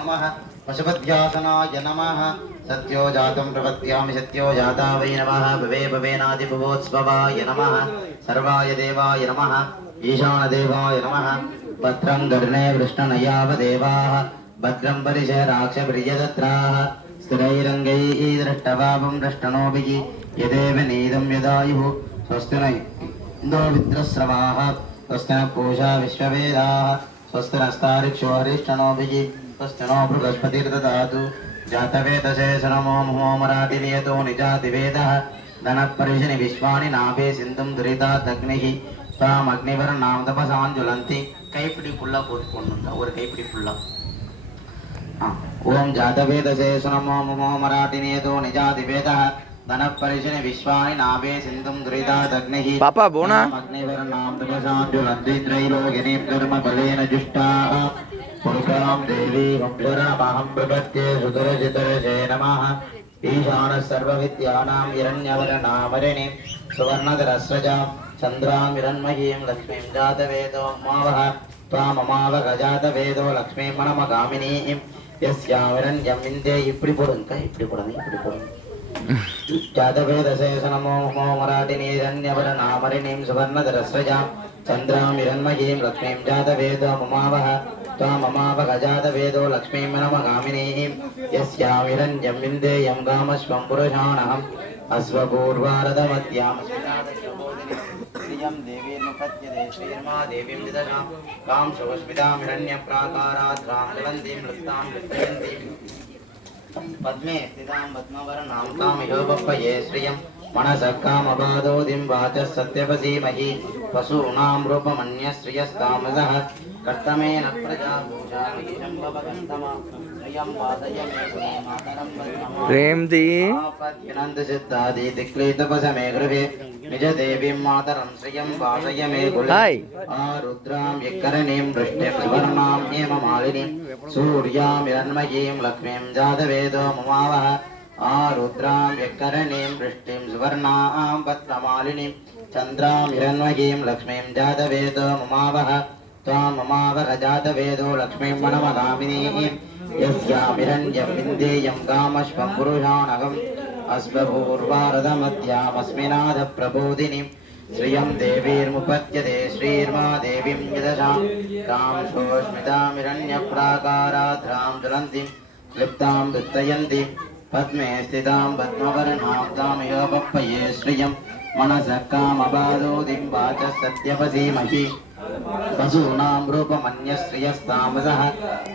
नमः। पशुपत्यासनाय नमः। सत्यो जातं प्रपद्यामि सत्यो जाता वै नमः। भवे भवेनादिभुवोत्सवाय नमः। सर्वाय देवाय नमः। ईशानदेवाय नमः। भद्रं गर्णे वृष्णनयावदेवाः। भद्रं परिशराक्षप्रियदत्राः स्थिरैरङ्गैः दृष्टवापं दृष्टनोभिः यदेव नीदं यदायुः। स्वस्ति न इन्दो विद्रस्रवाः स्वस्ति न पूषा विश्ववेदाः। स्वस्ति नस्तारिक्षो स्वस्ति नो बृहस्पतिर्ददातु जातवेदसे सनमो मुहो मराठिनियतो निजातिवेदः धनपरिशनि विश्वानि नाभे सिन्धुं दुरितादग्निः தாம் அக்னிவர் நாம் தபசான் ஜுலந்தி கைப்பிடி ஃபுல்லா போட்டு போடணுங்க ஒரு கைப்பிடி ஃபுல்லா ஓம் ஜாதவேதசே சுனமோ முமோ மராட்டி நியதோ நிஜாதி வேத தனப்பரிசனி விஸ்வானி நாபே சிந்தும் துரிதாதக்னிஹி பாப்பா, போனா? அக்னிவர் நாம் தபசான் ஜுலந்தி த்ரைலோகினி கர்ம பலேன ஜுஷ்டாः புருஷாம் தேவி வம்சராமஹம் பிரபத்யே சுதரஜிதரசே நமः ईशानः सर्वविद्यानां हिरण्यवरनामरिणीं सुवर्णधरस्रजां चन्द्रामिरन्मयीं लक्ष्मीं जातवेदो मावः त्वाममावगजातवेदो लक्ष्मीं मनमगामिनीं यस्यामिरण्यं विन्दे இப்படி போடுங்க இப்படி போடுங்க இப்படி போடுங்க जातवेदशेषनमो मो मराठिनीरण्यवरनामरिणीं सुवर्णधरस्रजां चन्द्रामिरन्मयीं लक्ष्मीं जातवेदो ममावः त्वाममावगजातवेदो लक्ष्मीं मनमगामिनीं यस्यामिरण्यं विन्देयं गामश्वं पुरुषाणहम् अश्वपूर्वारदमत्यामस्मितादशबोधिनीं देवीर्मुपद्यते श्रीर्मा देवीं विदशां कां शुभस्मितामिरण्यप्राकाराद्रां ज्वलन्तीं लुप्तां लुप्तयन्तीम् పద్మే స్థితాం పద్మవర నామకాం యోగప్ప ఏ శ్రియం. మనసకామపాదోదిం వాచ సత్యపసీమహి పశూనాం రూపమన్యశ్రియస్తామృతః కర్తమేన ప్రేమ్ది ఆపద్యనందసిద్ధాది దిక్లీతపసమే గృహే నిజదేవీం మాతరం శ్రియం వాసయ మే కులాయ్ ఆ రుద్రాం యక్కరణీం వృష్ణే ప్రవర్ణాం హేమమాలినీం సూర్యాం హిరణ్మయీం లక్ష్మీం జాతవేదో మమావః आरुद्रां यकरणीं वृष्टिं सुवर्णां पद्ममालिनीं चन्द्रामिरन्मयीं लक्ष्मीं जातवेदो ममावः त्वां ममावह जातवेदो लक्ष्मीं मनमगामिनीं यस्यामिरण्यं विन्देयं कामश्वं पुरुषाणगम् अस्मभूर्वारदमध्यामस्मिनाथप्रबोधिनीं श्रियं देवीर्मुपद्यते श्रीर्मा देवीं यदशां रां शोष्मितामिरण्यप्राकाराद्रां ज्वलन्तीं क्लिप्तां दुत्तयन्तीं पद्मे स्थितां पद्मवर्णां तामिह पप्पये श्रियं मनसः कामबाधोदिं वाचः सत्यपसीमहि पशूनां रूपमन्यश्रियस्तामसः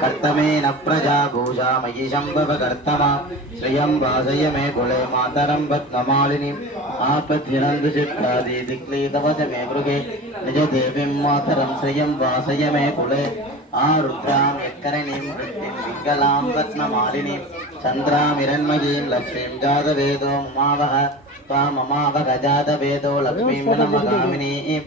कर्तमेन प्रजा भूषामयि शम्भवकर्तमा श्रियं वासय मे कुले मातरं पद्ममालिनीम् आपद्विनन्दचित्तादि दिक्लीतवच मे गृहे निजदेवीं मातरं श्रियं वासय मे कुले आरुद्रां यत्करणीं वृष्टिं पिङ्गलां रत्नमालिनीं चन्द्रामिरन्मयीं लक्ष्मीं जातवेदो ममावः त्वाममावह जातवेदो लक्ष्मीं नमगामिनीं